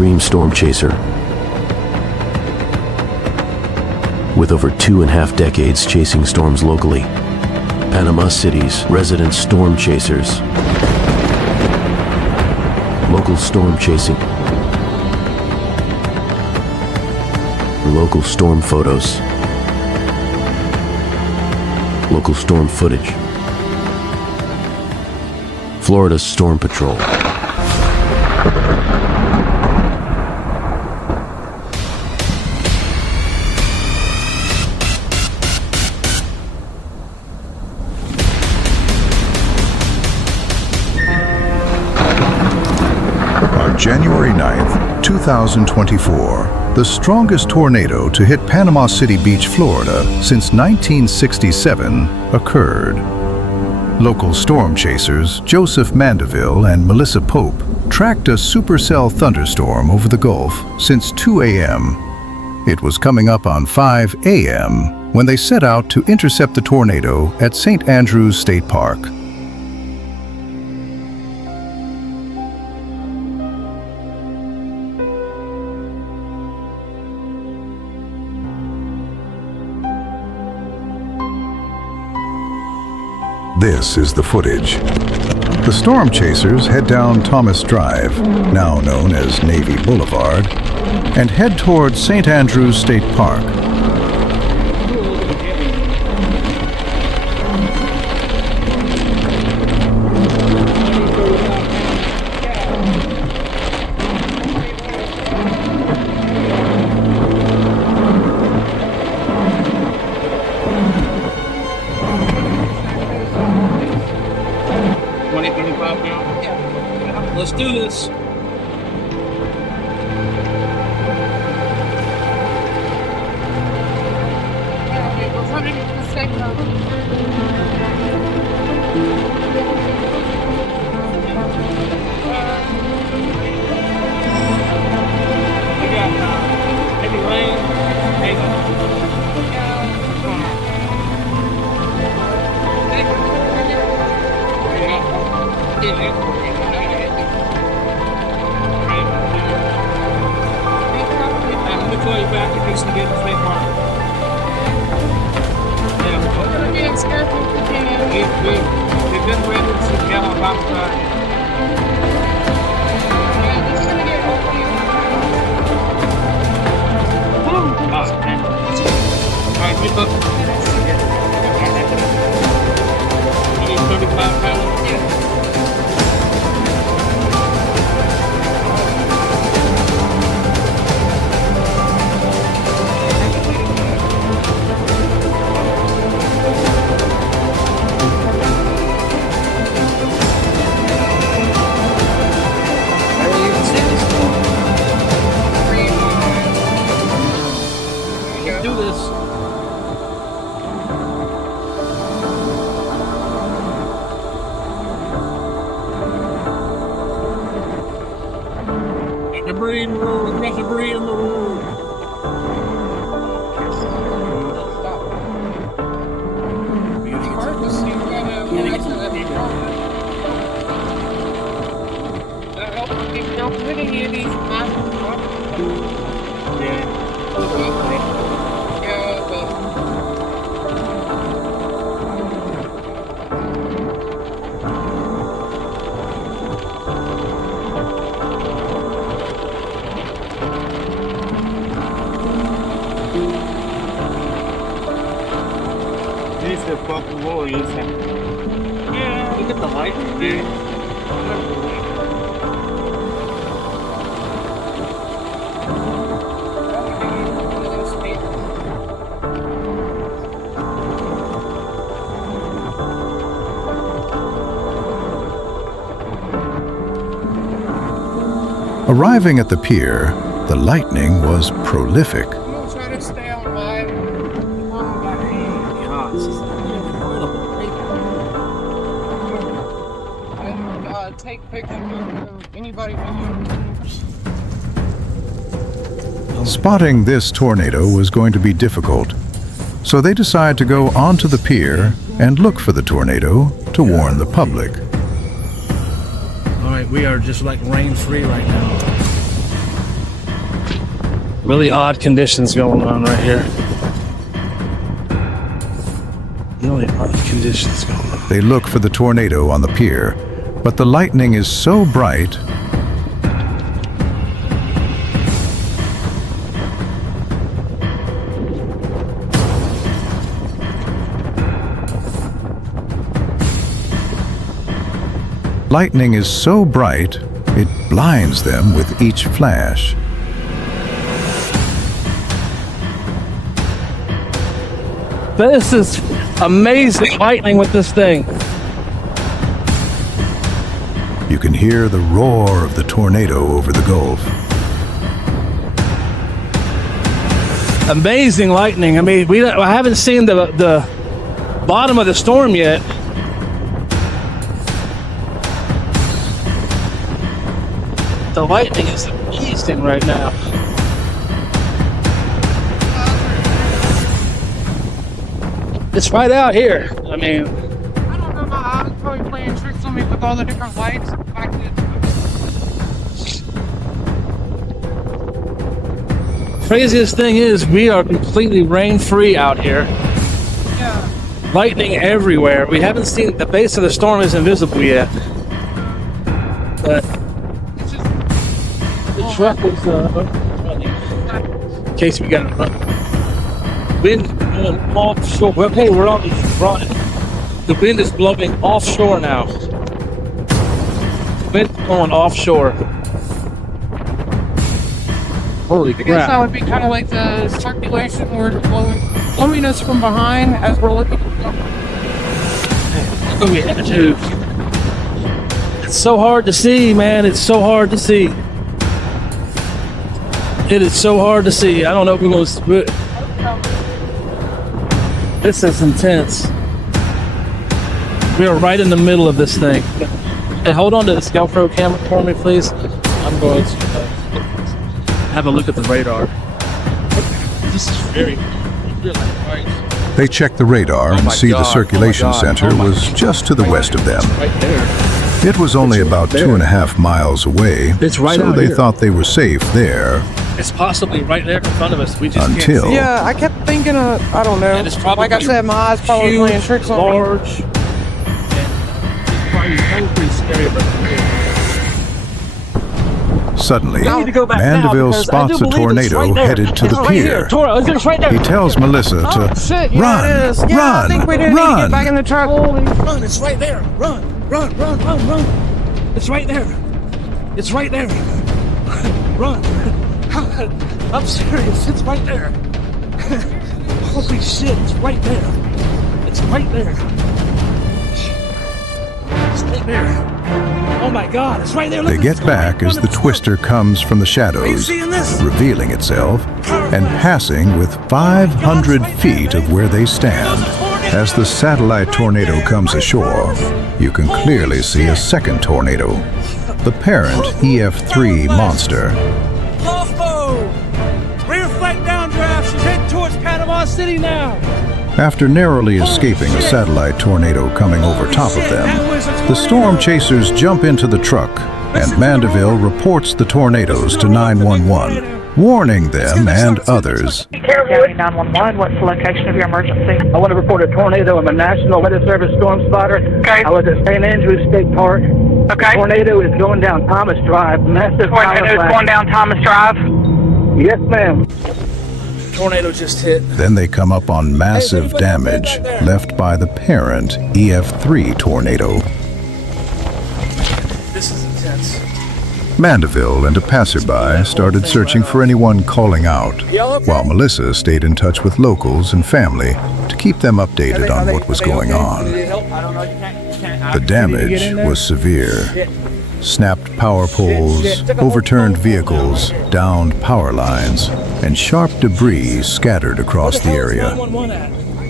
extreme storm chaser. With over 2.5 decades chasing storms locally, Panama City's resident storm chasers. Local storm chasing. Local storm photos. Local storm footage. Florida's Storm Patrol. On January 9th, 2024, the strongest tornado to hit Panama City Beach, Florida since 1967 occurred. Local storm chasers Joseph Mandeville and Melissa Pope tracked a supercell thunderstorm over the Gulf since 2 a.m. It was coming up on 5 a.m. when they set out to intercept the tornado at St. Andrews State Park. This is the footage. The storm chasers head down Thomas Drive, now known as Navy Boulevard, and head towards St. Andrews State Park. Let's do this. Back in case they get in the state park. Yeah, we've been ready to get on about time. Alright, we look. 35 pounds. Do this. Debris in the road. There's debris in the road. It's hard to see that help keep winning in these massive trucks. Yeah. These are fucking warriors. Yeah, look at the light, dude. Arriving at the pier, the lightning was prolific. Try to stay on live. Take pictures of anybody. Spotting this tornado was going to be difficult, so they decide to go onto the pier and look for the tornado to warn the public. All right, we are just like rain-free right now. Really odd conditions going on right here. Really odd conditions going on. They look for the tornado on the pier, but the lightning is so bright it blinds them with each flash. This is amazing lightning with this thing. You can hear the roar of the tornado over the Gulf. Amazing lightning. I mean, I haven't seen the bottom of the storm yet. The lightning is amazing right now. It's right out here. I mean, I don't know, my eyes probably playing tricks on me with all the different lights. Craziest thing is we are completely rain-free out here. Yeah. Lightning everywhere. We haven't seen the base of the storm isn't visible yet. But It's just, the truck is running. In case we got to run. Wind going offshore. Okay, we're on the front. The wind is blowing offshore now. Wind going offshore. Holy I guess that crap. would be kind of like the circulation where it's blowing us from behind as we're looking. Look at me, dude. It's so hard to see, man. It's so hard to see. It is so hard to see. I don't know if we're going to... This is intense. We are right in the middle of this thing. Hey, hold on to the GoPro camera for me, please. I'm going to have a look at the radar. This is very right. They check the radar and see the circulation center was just to the west of them. Right there. It was only about 2.5 miles away, It's right so out they here. thought they were safe there It's possibly right there in front of us. We just can't until see. Yeah, I kept thinking of, I don't know. And it's probably Like I said, my eyes probably huge, playing tricks on me. large, and probably pretty scary. But suddenly I need to go back now Mandeville because I spots do a believe it's tornado right there. headed to It's the right here. pier. It's right there. He tells Melissa Oh, to shit, yeah, run, it is. Yeah, I run, think we do need to run. get back in the truck. Run, it's right there. Run. It's right there. It's right there. Run. I'm serious. It's right there. Holy shit, it's right there. It's right there. It's right there. Oh my God, it's right there. Look, They get it's going back right as in the front of twister comes from the Are you shadows, seeing this? revealing itself and passing with 500 feet of where they stand. As the satellite tornado comes ashore, you can clearly see a second tornado, the parent EF3 monster. Oh! Rear flank downdraft. She's heading towards Panama City now. After narrowly escaping a satellite tornado coming over top of them, the storm chasers jump into the truck, and Mandeville reports the tornadoes to 911, warning them and others. County 911, what's the location of your emergency? I want to report a tornado. I'm a National Weather Service storm spotter. Okay. I was at St. Andrews State Park. Okay. Tornado is going down Thomas Drive. Massive power Tornado is flash. going down Thomas Drive. Yes, ma'am. Tornado just hit. Then they come up on massive damage left by the parent EF3 tornado. This is intense. Mandeville and a passerby started searching for anyone calling out, while Melissa stayed in touch with locals and family to keep them updated on what was going on. The damage was severe. Snapped power poles, overturned vehicles, downed power lines, and sharp debris scattered across the area.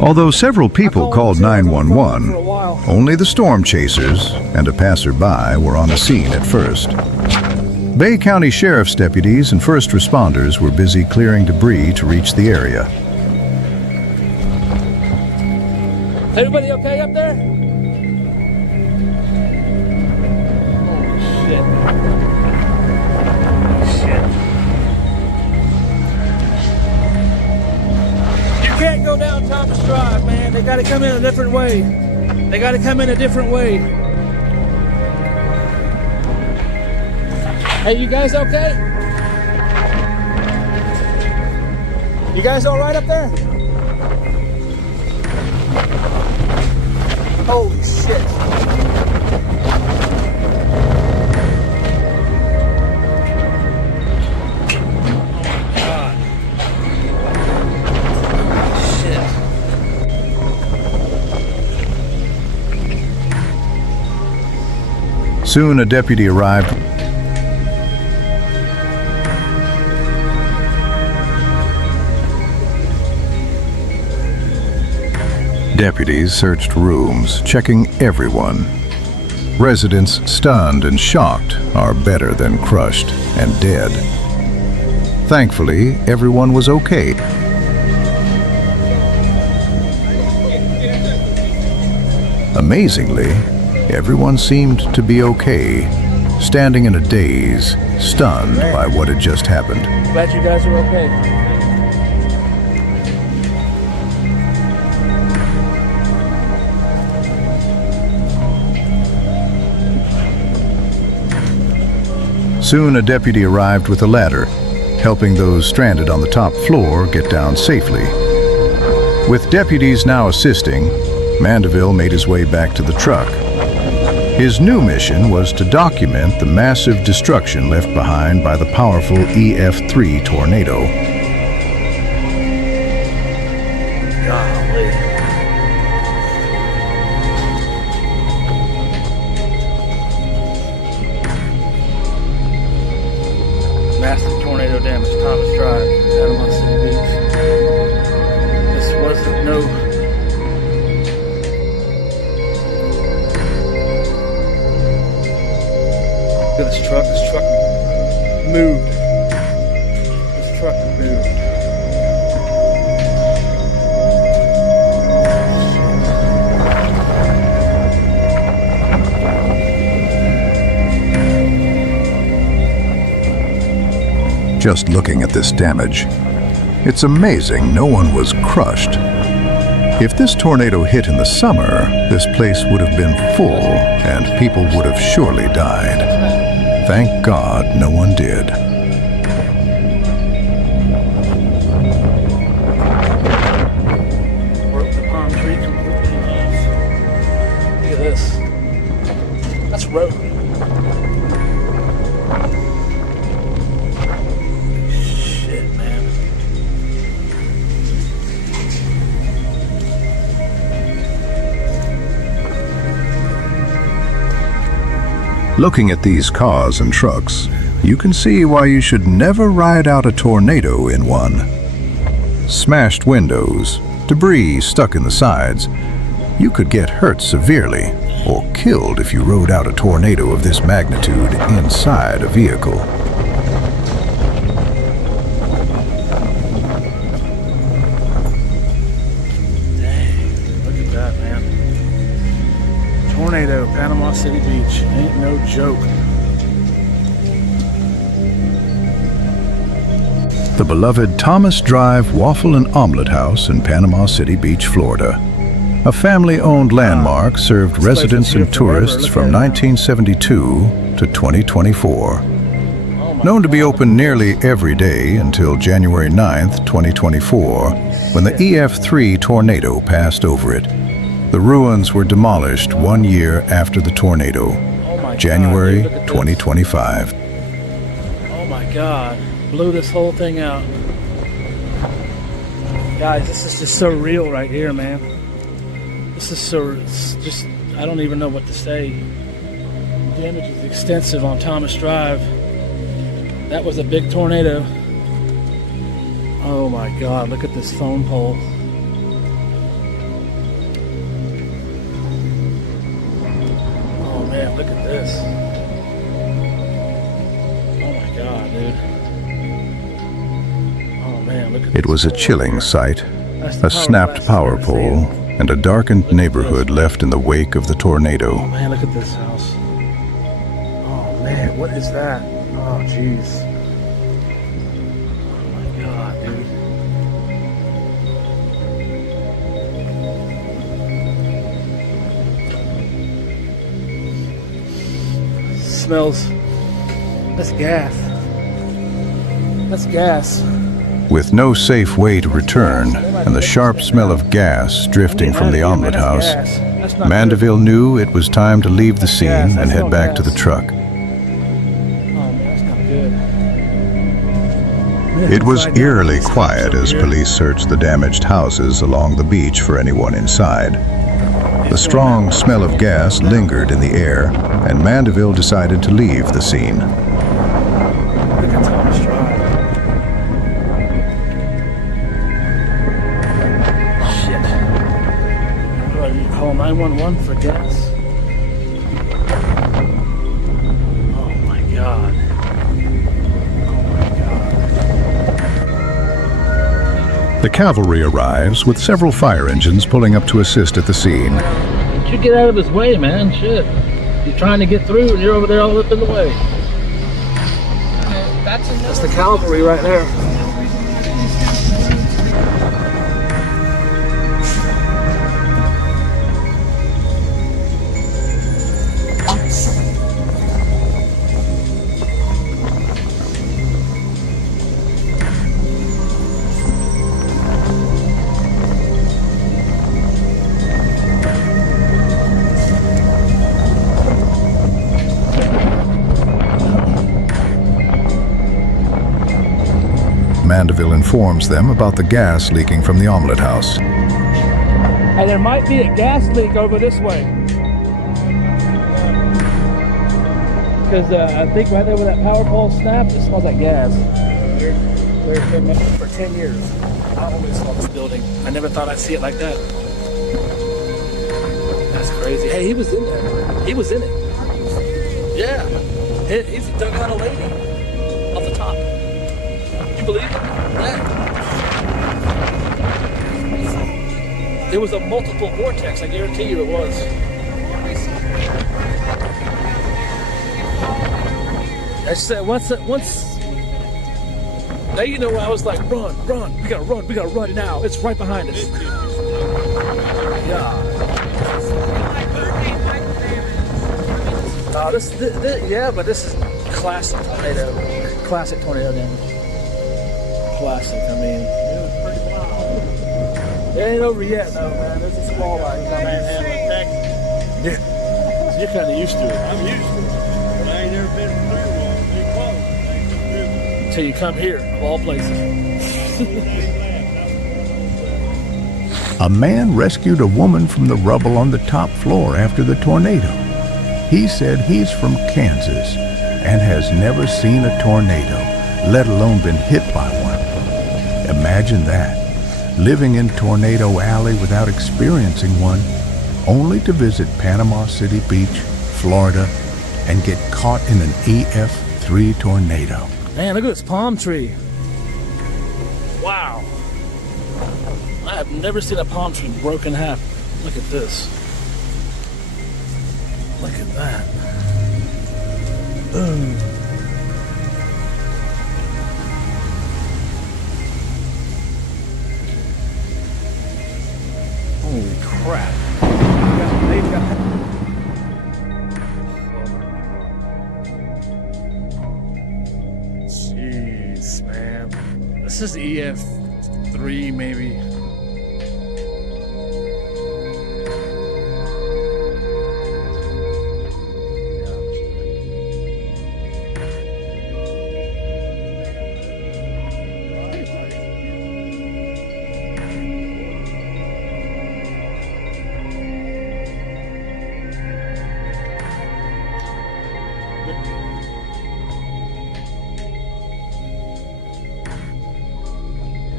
Although several people called 911, only the storm chasers and a passerby were on the scene at first. Bay County Sheriff's deputies and first responders were busy clearing debris to reach the area. Everybody okay up there? Holy shit. man. They gotta come in a different way. They gotta come in a different way. Hey, you guys okay? You guys all right up there? Holy shit. God. Shit. Soon a deputy arrived. Deputies searched rooms, checking everyone. Residents stunned and shocked are better than crushed and dead. Thankfully, everyone was okay. Amazingly, everyone seemed to be okay, standing in a daze, stunned by what had just happened. Glad you guys are okay. Soon a deputy arrived with a ladder, helping those stranded on the top floor get down safely. With deputies now assisting, Mandeville made his way back to the truck. His new mission was to document the massive destruction left behind by the powerful EF3 tornado. Massive tornado damage, Thomas Drive, Panama City Beach. This wasn't no... Look at this truck moved. This truck moved. Just looking at this damage, it's amazing no one was crushed. If this tornado hit in the summer, this place would have been full and people would have surely died. Thank God no one did. Broke the palm tree completely off. Look at this. That's road. Shit, man. Looking at these cars and trucks, you can see why you should never ride out a tornado in one. Smashed windows, debris stuck in the sides. You could get hurt severely or killed if you rode out a tornado of this magnitude inside a vehicle. Look at that, man. Tornado, Panama City Beach. Ain't no joke. The beloved Thomas Drive Waffle and Omelet House in Panama City Beach, Florida. A family-owned landmark served This place was residents here and forever. tourists Look from at it. 1972 to 2024. Oh my Known to be God. open nearly every day until January 9th, 2024, when the EF3 tornado passed over it. The ruins were demolished 1 year after the tornado, Oh my January God, dude, look at this. 2025. Oh my God. Blew this whole thing out. Guys, this is just so real right here, man. This is so, it's just, I don't even know what to say. Damage is extensive on Thomas Drive. That was a big tornado. Oh my God, look at this phone pole. Oh man, look at this. Oh my God, dude. Oh man, look at It was a this. chilling sight, That's the a snapped glass power I've ever pole, seen. and a darkened neighborhood left in the wake of the Oh tornado. man, look at this house. Oh man, what is that? Oh jeez. Oh my God, dude. smells. That's gas. That's gas. With no safe way to return and the sharp smell of gas drifting from the omelet house, Mandeville knew it was time to leave the scene and head back to the truck. It was eerily quiet as police searched the damaged houses along the beach for anyone inside. The strong smell of gas lingered in the air, and Mandeville decided to leave the scene. Shit. What, you call 911 for gas? Oh my God. The cavalry arrives with several fire engines pulling up to assist at the scene. You get out of his way, man. Shit. You're trying to get through and you're over there all up in the way. That's the cavalry right there. Mandeville informs them about the gas leaking from the omelet house. And there might be a gas leak over this way. Because I think right there where that power pole snapped, it smells like gas. For 10 years, I always saw this building. I never thought I'd see it like that. That's crazy. Hey, he was in there. He was in it. Yeah. He dug out a lady off the top. You believe it? Yeah. It was a multiple vortex, I guarantee you it was. I said once now you know where I was like, run, we gotta run now. It's right behind us. Yeah. This yeah, but this is classic tornado damage. Classic, I mean. It ain't over yet, though, man. There's a small line coming. Yeah. So you're kind of used to it. I'm used to it, but I ain't never been through one. Until you come here, of all places. A man rescued a woman from the rubble on the top floor after the tornado. He said he's from Kansas and has never seen a tornado, let alone been hit by one. Imagine that, living in Tornado Alley without experiencing one, only to visit Panama City Beach, Florida, and get caught in an EF3 tornado. Man, look at this palm tree. Wow. I have never seen a palm tree broken in half. Look at this. Look at that. Boom. Holy crap. Jeez, man. This is EF3 maybe.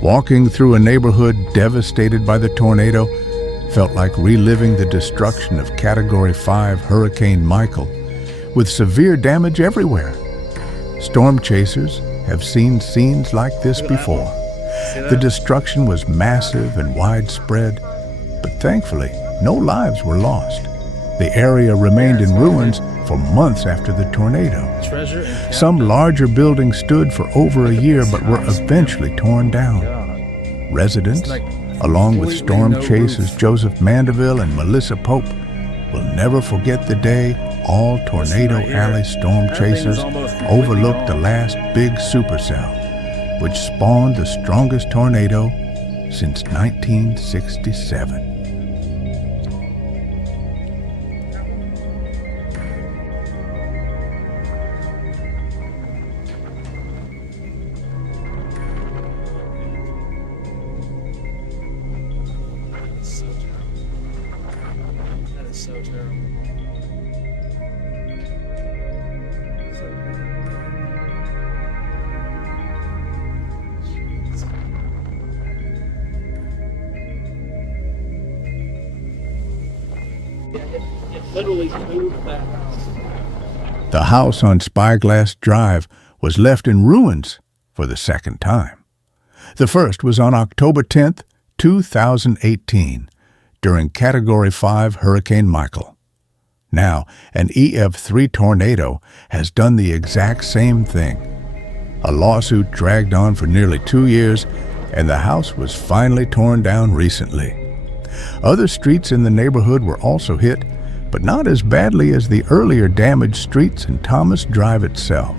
Walking through a neighborhood devastated by the tornado felt like reliving the destruction of Category 5 Hurricane Michael, with severe damage everywhere. Storm chasers have seen scenes like this before. The destruction was massive and widespread, but thankfully, no lives were lost. The area remained in ruins for months after the tornado. Some larger buildings stood for over a year but were eventually torn down. Residents, along with storm chasers Joseph Mandeville and Melissa Pope, will never forget the day all Tornado Alley storm chasers overlooked the last big supercell, which spawned the strongest tornado since 1967. That is so terrible. It literally moved that house. The house on Spyglass Drive was left in ruins for the second time. The first was on October 10th, 2018, during Category 5 Hurricane Michael. Now, an EF3 tornado has done the exact same thing. A lawsuit dragged on for nearly 2 years, and the house was finally torn down recently. Other streets in the neighborhood were also hit, but not as badly as the earlier damaged streets in Thomas Drive itself.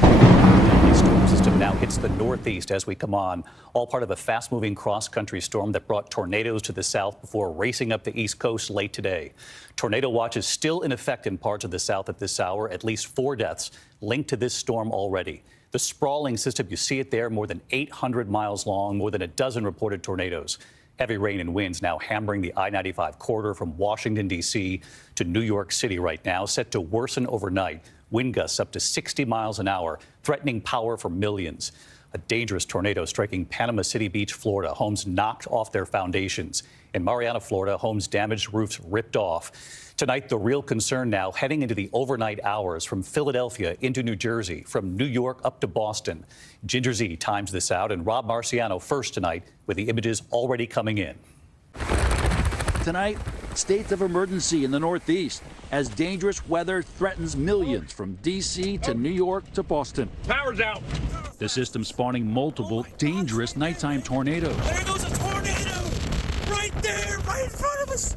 The storm system now hits the northeast as we come on, all part of a fast-moving cross-country storm that brought tornadoes to the south before racing up the east coast late today. Tornado watch is still in effect in parts of the south at this hour. At least 4 deaths linked to this storm already. The sprawling system, you see it there, more than 800 miles long, more than a dozen reported tornadoes. Heavy rain and winds now hammering the I-95 corridor from Washington, D.C. to New York City right now, set to worsen overnight. Wind gusts up to 60 miles an hour, threatening power for millions. A dangerous tornado striking Panama City Beach, Florida. Homes knocked off their foundations. In Mariana, Florida, homes damaged, roofs ripped off. Tonight, the real concern now heading into the overnight hours from Philadelphia into New Jersey, from New York up to Boston. Ginger Z times this out, and Rob Marciano first tonight with the images already coming in. Tonight, states of emergency in the Northeast as dangerous weather threatens millions from D.C. to New York to Boston. Power's out. The system spawning multiple dangerous nighttime tornadoes. There goes a tornado! Right there, right in front of us!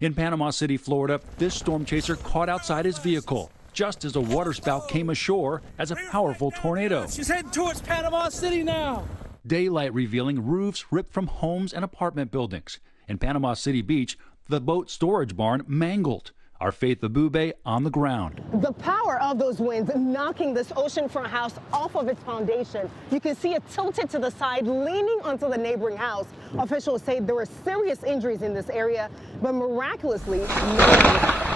In Panama City, Florida, this storm chaser caught outside his vehicle just as a waterspout came ashore as a powerful tornado. She's heading towards Panama City now. Daylight revealing roofs ripped from homes and apartment buildings. In Panama City Beach, the boat storage barn mangled. Our Faith Abube on the ground. The power of those winds knocking this oceanfront house off of its foundation. You can see it tilted to the side, leaning onto the neighboring house. Officials say there were serious injuries in this area, but miraculously, no one was